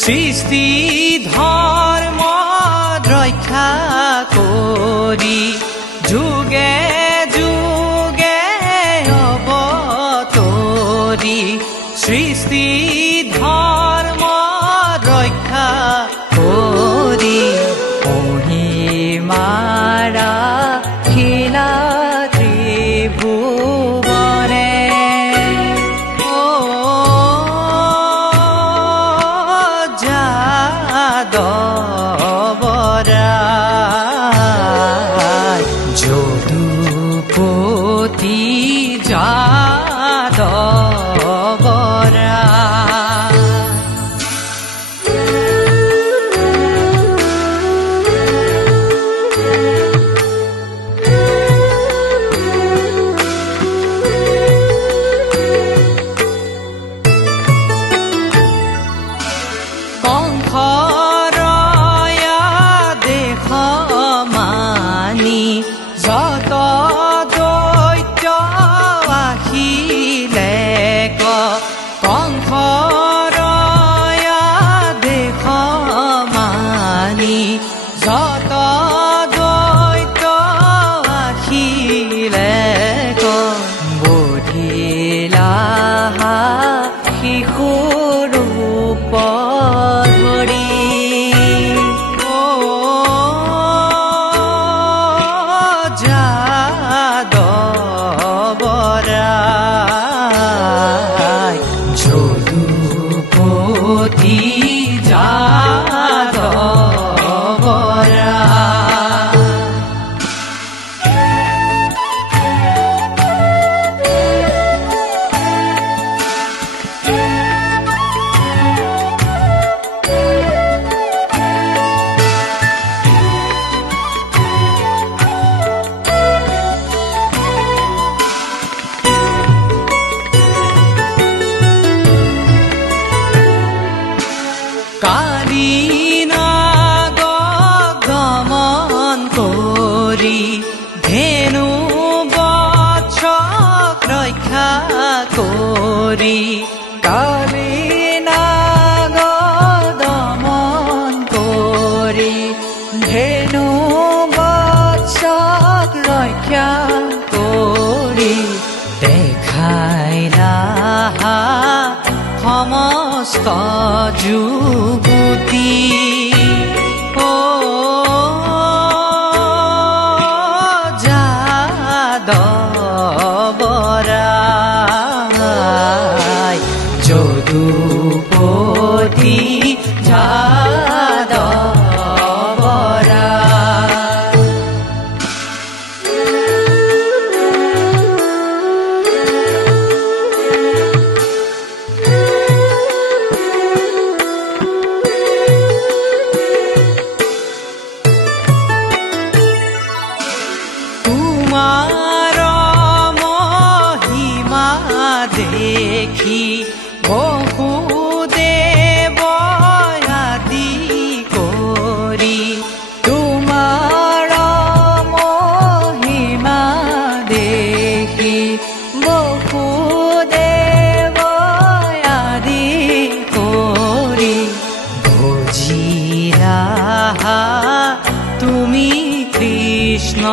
সৃষ্টি ধৰ্ম ৰক্ষা কৰি যুগে যুগে অবতৰি সৃষ্টি ধৰ্ম ৰক্ষা কৰি মহিমাৰা খিলা ত্ৰিভুবনে যদুপতি যাদবৰা কংসৰয়া দেশ মানি যত দৈত্য আহিলে কংসৰয়া দেশ মানি যত দৈত্য আহিলে বধিলা শিশুৰ ৰূপ ধৰি যাদবৰা যদুপতি যাদবৰা কালিনাগ গমন কৰি ধেনু বৎসক ৰক্ষা কৰি কালিনাগ দমন কৰি ধেনু বৎসক ৰক্ষা কৰি দেখাইলা সমস্ত যুগতি যাদবৰা যদুপতি যাদবৰা তোমাৰ মহিমা দেখি বহুদেৱ আদি কৰি তোমাৰ মহিমা দেখি বহুদেৱ আদি কৰি ভজিলা তুমি কৃষ্ণ